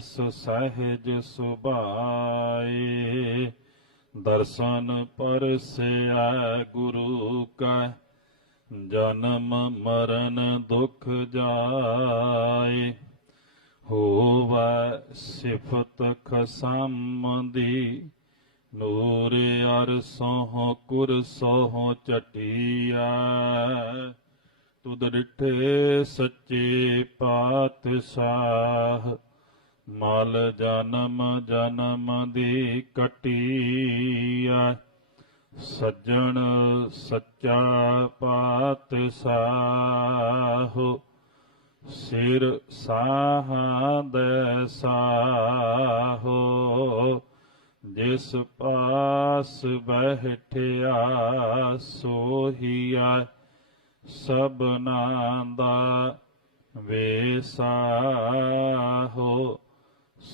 ਜਿਸ ਸਹਿਜ ਸੁਭਾਏ ਦਰਸ਼ਨ ਪਰਸਿਆ ਗੁਰੂ ਕੈ, ਜਨਮ ਮਰਨ ਦੁਖ ਜਾਏ। ਹੋਵੈ ਸਿਫਤ ਖਸਮ ਦੀ ਨੂਰ ਅਰਸੋਂ ਕੁਰਸੋਂ ਚਟਿਆ ਤੁਧ ਡਿਠੇ ਸੱਚੇ ਪਾਤਸ਼ਾਹ ਮਲ ਜਨਮ ਜਨਮ ਦੀ ਕਟਿਆ ਸੱਜਣ ਸੱਚਾ ਪਾਤਸ਼ਾਹ, ਸਿਰ ਸਾਹਾਂ ਦੇ ਸਾਹੋ, ਜਿਸ ਪਾਸ ਬਹਿਠਿਆ ਸੋਹੀਆ ਸਭਨਾ ਦਾ ਵੇਸਾਹੋ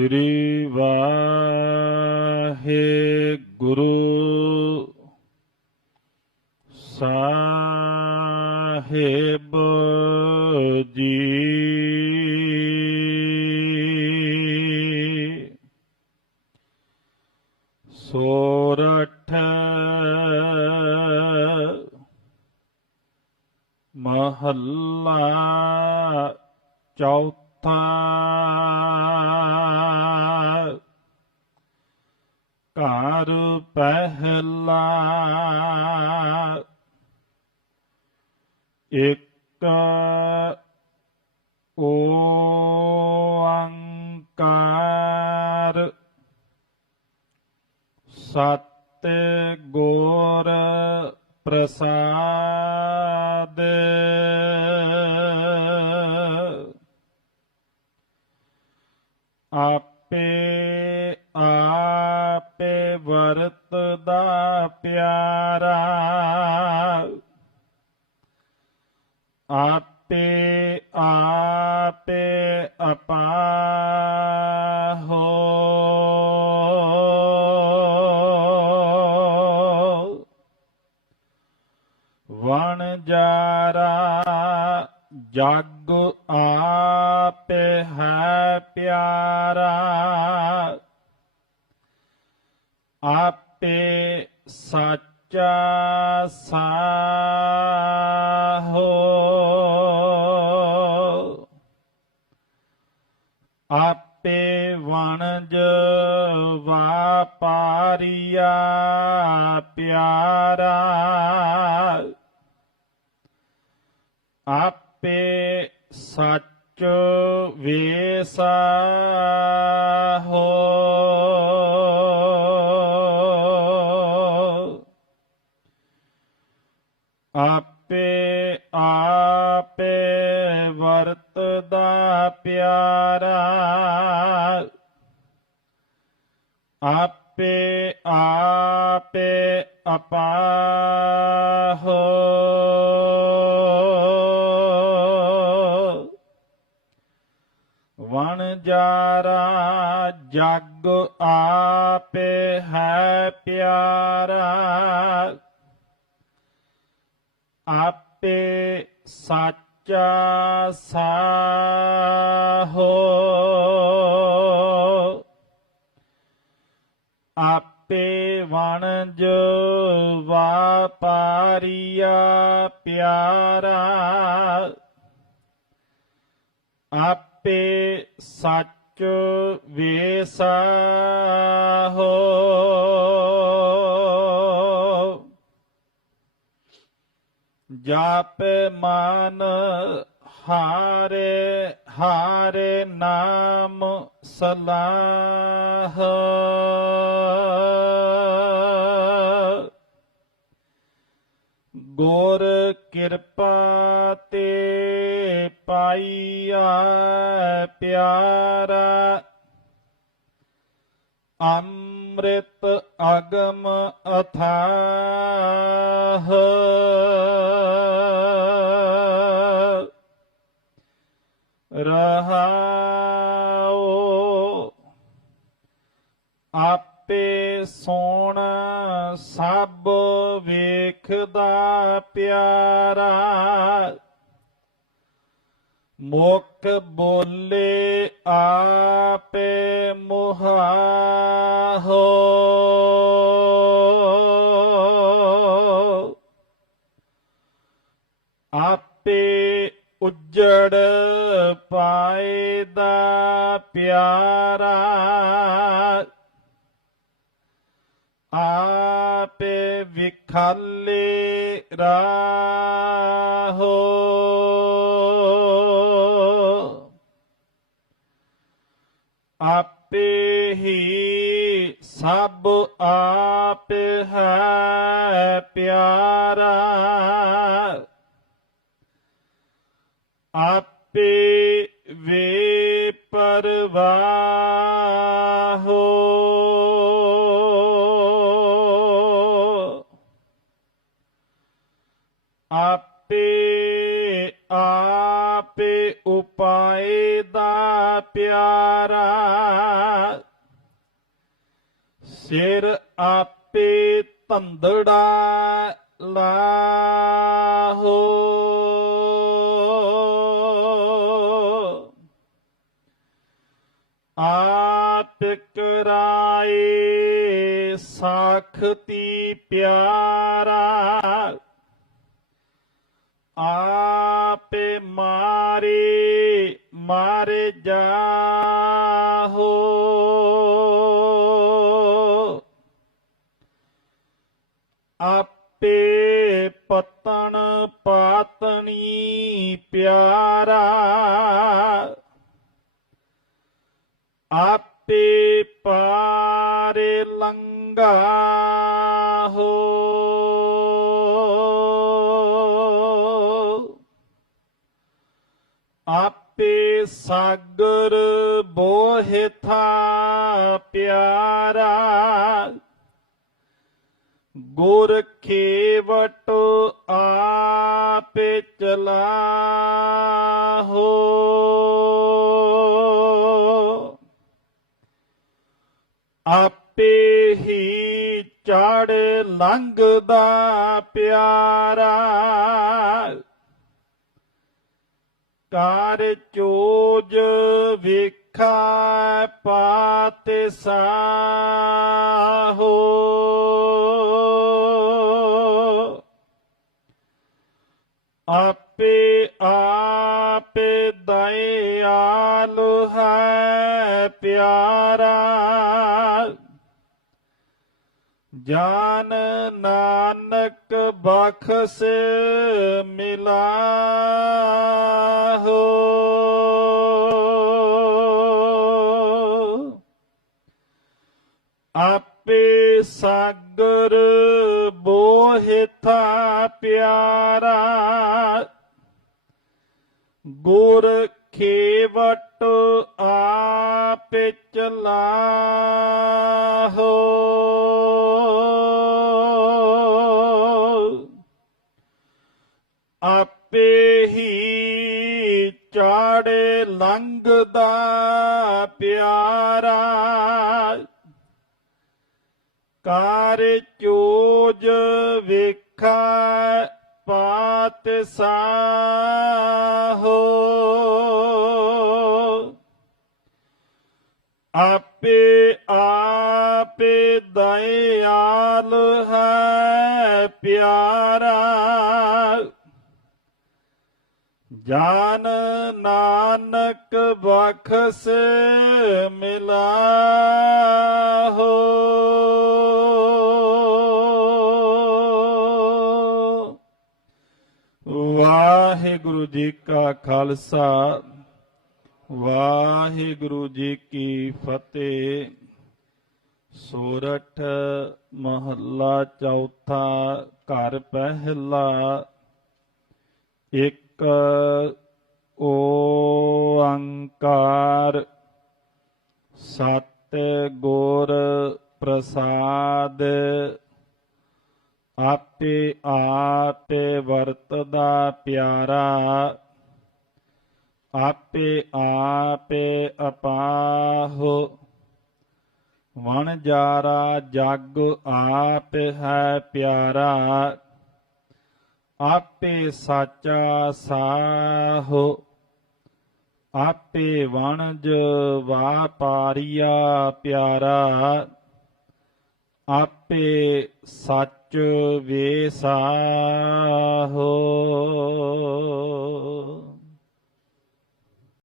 ਸ੍ਰੀ ਵਾਹਿਗੁਰੂ ਸਾਹਿਬ ਜੀ। ਸੋਰਠ ਮਹੱਲਾ ਚੌਥਾ ਘਰ ਪਹਿਲਾ। ਇੱਕ ਓੰਕਾਰ ਸਤ ਗੁਰ ਪ੍ਰਸਾਦ। ਆਪੇ ਦਾ ਪਿਆਰਾ। ਆਪੇ ਆਪੇ ਅਪਾਹੋ। ਵਣ ਜਾਰਾ ਜਗ ਆਪੇ ਹੈ ਪਿਆਰਾ। ਆਪੇ ਸਾਚਾ ਸਾਹੋ। ਆਪੇ ਵਣਜ ਵਾਪਾਰੀਆ ਪਿਆਰਾ। ਆਪੇ ਸੱਚ ਵੇਸਾ ਹੋ ਆਪੇ ਆਪੇ ਵਰਤਦਾ ਪਿਆਰਾ। ਆਪੇ ਆਪੇ ਅਪਾਹੋ। ਵਣ ਜਾਰਾ ਜਗ ਆਪੇ ਹੈ ਪਿਆਰਾ। ਆਪੇ ਸਾਚਾ ਸਾਹੋ। ਆਪੇ ਵਣਜ ਵਾਪਾਰੀਆ ਪਿਆਰਾ। ਆਪੇ ਸੱਚ ਵੇਸਾ ਹੋ ਜਾਪ ਮਨ ਹਾਰੇ ਹਾਰੇ ਨਾਮ ਸਲਾਹ। ਗੁਰ ਕਿਰਪਾ ਤੇ ਪਾਈਆ ਪਿਆਰਾ ਅੰਮ੍ਰਿਤ ਅਗਮ ਅਥਾਹ। ਰਹਾਉ ਆਪੇ ਸੋਣ ਸਭ ਵੇਖਦਾ ਪਿਆਰਾ। ਮੁਖ ਬੋਲੇ ਆਪੇ ਮੁਹਾਹੋ। ਆਪੇ ਉਜੜ ਪਾਏ ਦਾ ਪਿਆਰਾ। ਆਪੇ ਵਿਖਾਲੇ ਰਾਹੋ। ਆਪੇ ਹੀ ਸਭ ਆਪ ਹੈ ਪਿਆਰਾ। ਆਪੇ ਵੇ ਪਰਵਾਹੋ ਆਪੇ ਆਪੇ ਪਿਆਰਾ ਸਿਰ ਆਪੇ ਧੰਦੜਾ ਲਾਹੋ। ਆਪ ਕਰਾਏ ਸਾਖਤੀ ਪਿਆਰਾ ਆਪੇ ਮਾਰੇ ਮਾਰੇ ਜਾ ਹੋ ਆਪੇ ਸਾਗਰ ਬੋਹਿਥਾ ਪਿਆਰਾ ਗੁਰ ਖੇਵਟ ਆਪੇ ਚਲਾਹੋ ਆਪੇ ਚਾੜ ਲੰਘਦਾ ਪਿਆਰਾ। ਕਾਰ ਚੋਜ ਵੇਖਾ ਪਾਤ ਸਾਹੋ। ਆਪੇ ਆਪੇ ਦਇਆਲ ਹੈ ਪਿਆਰਾ। ਜਾਨ ਨਾਨਕ ਬਖਸ ਮਿਲਾ ਹੋ ਆਪੇ ਸਾਗਰ ਬੋਹਿਥਾ ਪਿਆਰਾ ਗੁਰ ਖੇਵਟ ਆਪੇ ਚਲਾਹੋ ਆਪੇ ਹੀ ਚਾੜੇ ਲੰਘਦਾ ਪਿਆਰਾ। ਕਾਰ ਚੋਜ ਵੇਖਾ ਪਾਤ ਸਾਹੋ। ਆਪੇ ਆਪੇ ਦਇਆਲ ਹੈ ਪਿਆਰਾ। ਜਾਨ ਨਾਨਕ ਬਖਸ ਮਿਲਾ ਹੋ ਵਾਹਿਗੁਰੂ ਜੀ ਕਾ ਖਾਲਸਾ, ਵਾਹਿਗੁਰੂ ਜੀ ਕੀ ਫਤਿਹ। ਸੋਰਠ ਮਹੱਲਾ ਚੌਥਾ ਘਰ ਪਹਿਲਾ, ਇੱਕ ਓੰਕਾਰ ਸਤ ਗੁਰ ਪ੍ਰਸਾਦ ਆਪੇ ਆਪੇ ਵਰਤਦਾ ਪਿਆਰਾ। ਆਪੇ ਆਪੇ ਅਪਾਹੁ। ਵਣ ਜਾਰਾ ਜਗ ਆਪ ਹੈ ਪਿਆਰਾ। ਆਪੇ ਸਾਚਾ ਸਾਹੋ। ਆਪੇ ਵਣਜ ਵਾਪਾਰੀਆ ਪਿਆਰਾ। ਆਪੇ ਸੱਚ ਵੇਸਾਹੋ।